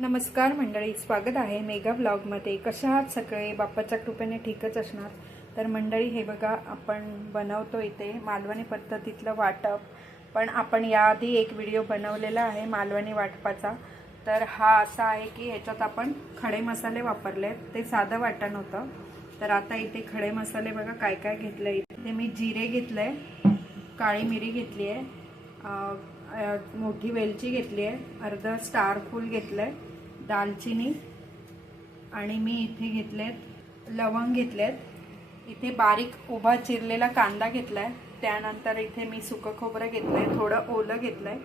नमस्कार मंडळी स्वागत आहे मेगा ब्लॉगमध्ये. कशा आहात सगळे? बाप्पाच्या कृपेने ठीकच असणार. तर मंडळी हे बघा आपण बनवतो इथे मालवणी पद्धतीतलं वाटप. पण आपण याआधी एक व्हिडिओ बनवलेला आहे मालवणी वाटपाचा. तर हा असा आहे की ह्याच्यात आपण खडे मसाले वापरले ते साधं वाटण होतं. तर आता इथे खडे मसाले बघा काय काय घेतलं इथे मी जिरे घेतलंय काळी मिरी घेतली आहे मोठी वेलची घेतली आहे. अर्धा स्टार फूल घेतलं आहे दालचिनी आणि मी इथे घेतलेत लवंग घेतलेत. इथे बारीक उभा चिरलेला कांदा घेतला आहे त्यानंतर इथे मी सुकं खोबरं घेतलं आहे थोडं ओलं घेतलं आहे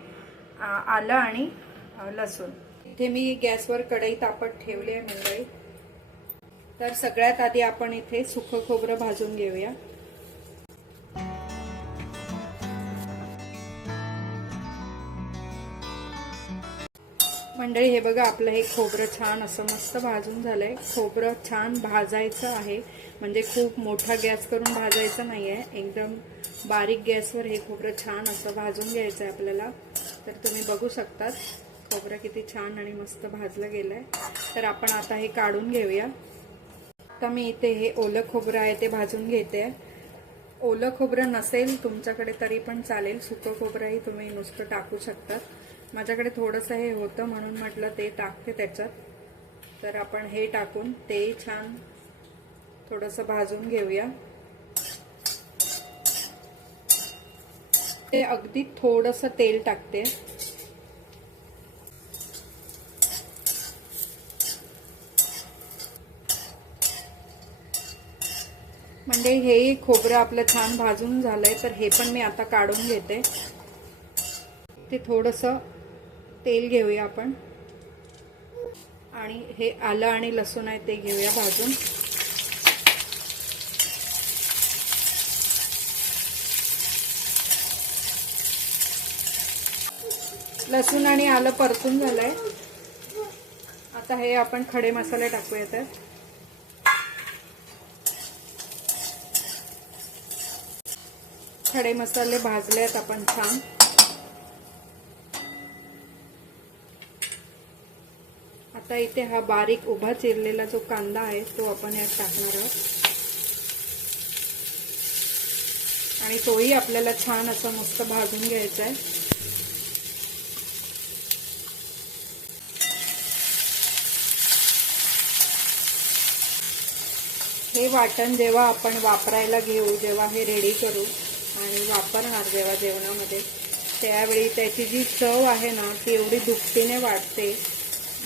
आलं आणि लसूण. इथे मी गॅसवर कढई तापत ठेवली आहे मुंबई तर सगळ्यात आधी आपण इथे सुकं खोबरं भाजून घेऊया. मंडळी हे बघा आपलं हे खोबरं छान असं मस्त भाजून झालंय. खोबरं छान भाजायचं आहे. म्हणजे खूप मोठा गॅस करून भाजायचं नाही आहे एकदम बारीक गॅसवर हे खोबरं छान असं भाजून घ्यायचं आहे आपल्याला. तर तुम्ही बघू शकतात खोबरं किती छान आणि मस्त भाजलं गेलंय. तर आपण आता हे काढून घेऊया. आता मी इथे हे ओलं खोबरं आहे ते भाजून घेते. ओलं खोबरं नसेल तुमच्याकडे तरी पण चालेल. सुकं खोबरंही तुम्ही नुसतं टाकू शकतात. माझ्याकडे थोडंसं हे होतं म्हणून म्हटलं ते टाकते त्याच्यात. तर आपण हे टाकून ते छान थोडंसं भाजून घेऊया. ते अगदी थोडंसं तेल टाकते. म्हणजे हे खोबरं आपलं छान भाजून झालंय तर हे पण मी आता काढून घेते. ते थोडंसं तेल घेऊया आपण. आणि हे आलं आणि लसूण आहे ते घेऊया भाजून. लसूण आणि आलं परतून झालंय. आता हे आपण खडे मसाले टाकूया तर खडे मसाले भाजले आहेत आपण छान. आता इथे हा बारीक उभा चिरलेला जो कांदा आहे तो आपण यात टाकणार आहोत. आणि तोही आपल्याला छान असं मस्त भाजून घ्यायचा आहे. हे वाटण जेव्हा आपण वापरायला घेऊ जेव्हा हे रेडी करू आणि वापरणार जेव्हा जेवणामध्ये त्यावेळी त्याची जी चव आहे ना ती एवढी दुपटीने वाटते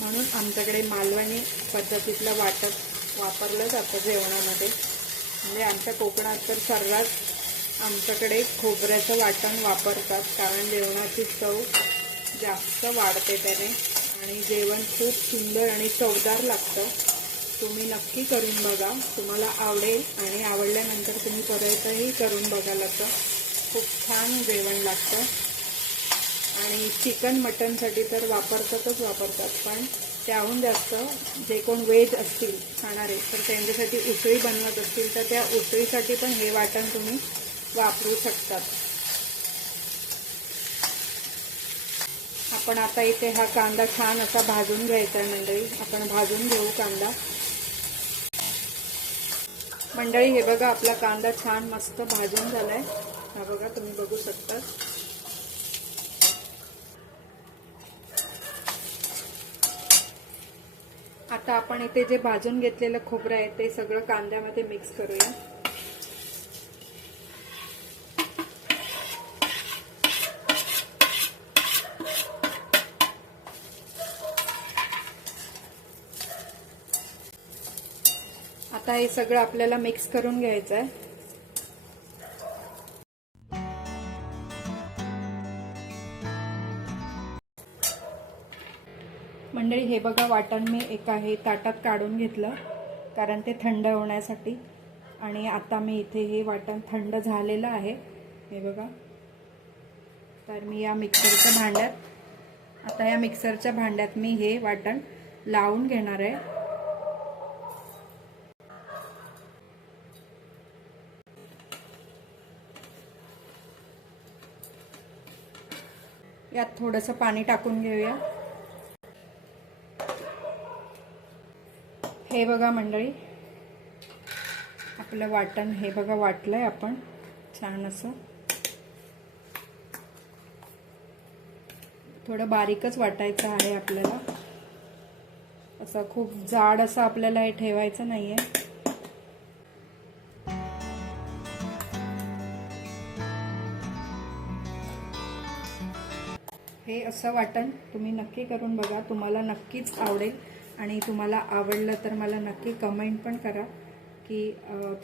म्हणून आमच्याकडे मालवणी पद्धतीतलं वाटप वापरलं जातं जेवणामध्ये. म्हणजे आमच्या कोकणात तर सर्रास आमच्याकडे खोबऱ्याचं वाटण वापरतात कारण जेवणाची चव जास्त वाढते त्याने. आणि जेवण खूप सुंदर आणि चवदार लागतं. तुम्ही नक्की करून बघा. तुम्हाला आवडेल आणि आवडल्यानंतर तुम्ही परतही करून बघाल असं. खूप छान जेवण लागतं. आणि चिकन मटनसाठी तर वापरतातच वापरतात पण त्याहून जास्त जे कोण वेज असतील खाणारे तर त्यांच्यासाठी उसळी बनवत असतील तर त्या उसळीसाठी पण हे वाटण तुम्ही वापरू शकतात. आपण आता इथे हा कांदा छान असा भाजून घ्यायचा आहे मंडळी. आपण भाजून घेऊ कांदा. मंडळी हे बघा आपला कांदा छान मस्त भाजून झालाय. हा बघा तुम्ही बघू शकता. आता आपण इथे जे भाजून घेतलेलं खोबरं आहे ते सगळं कांद्यामध्ये मिक्स करूया. आता हे सगळं आपल्याला मिक्स करून घ्यायचं आहे मंडळी हे बघा वाटण मी एका हे ताटात काढून घेतलं कारण ते थंड होण्यासाठी. आणि आता मी इथे हे वाटण थंड झालेलं आहे. हे बघा. तर मी या मिक्सरच्या भांड्यात आता या मिक्सरच्या भांड्यात मी हे वाटण लावून घेणार आहे. यात थोडंसं पाणी टाकून घेऊया. हे बघा मंडळी. आपलं वाटण हे बघा वाटलंय आपण. छान असं. थोडं बारीकच वाटायचं आहे आपल्याला. असं खूप जाड असं आपल्याला हे ठेवायचं नाहीये. हे असं वाटण तुम्ही नक्की करून बघा. तुम्हाला नक्कीच आवडेल. आणि तुम्हाला आवडलं तर मला नक्की कमेंट पण करा की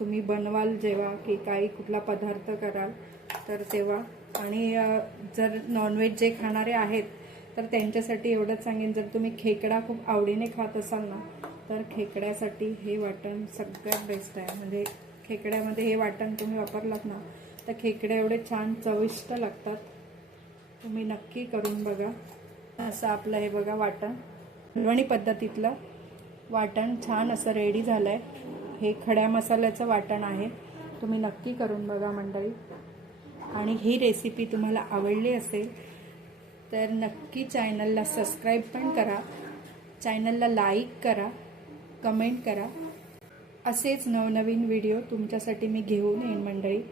तुम्ही बनवाल जेव्हा की काही कुठला पदार्थ कराल तर तेव्हा. आणि जर नॉनव्हेज जे खाणारे आहेत तर त्यांच्यासाठी एवढंच सांगेन जर तुम्ही खेकडा खूप आवडीने खात असाल ना तर खेकड्यासाठी हे वाटण सगळ्यात बेस्ट आहे. म्हणजे खेकड्यामध्ये हे वाटण तुम्ही वापरलात ना तर खेकडे एवढे छान चविष्ट लागतात. तुम्ही नक्की करून बघा. असं आपलं हे बघा वाटण. हलवणी पद्धतीतलं वाटण छान असं रेडी झालं आहे हे खड्या मसाल्याचं वाटण आहे. तुम्ही नक्की करून बघा मंडळी. आणि ही रेसिपी तुम्हाला आवडली असेल तर नक्की चॅनलला सबस्क्राईब पण करा. चॅनलला लाईक करा कमेंट करा. असेच नवनवीन व्हिडिओ तुमच्यासाठी मी घेऊन येईन मंडळी.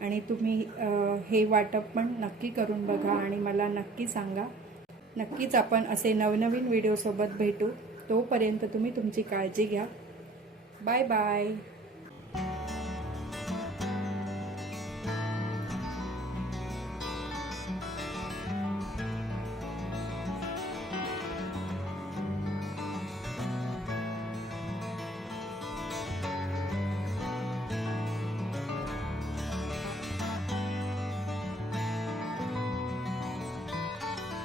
आणि तुम्ही हे वाटप पण नक्की करून बघा आणि मला नक्की सांगा. नक्कीच आपण असे नवनवीन व्हिडिओसोबत भेटू. तोपर्यंत तुम्ही तुमची काळजी घ्या. Bye bye.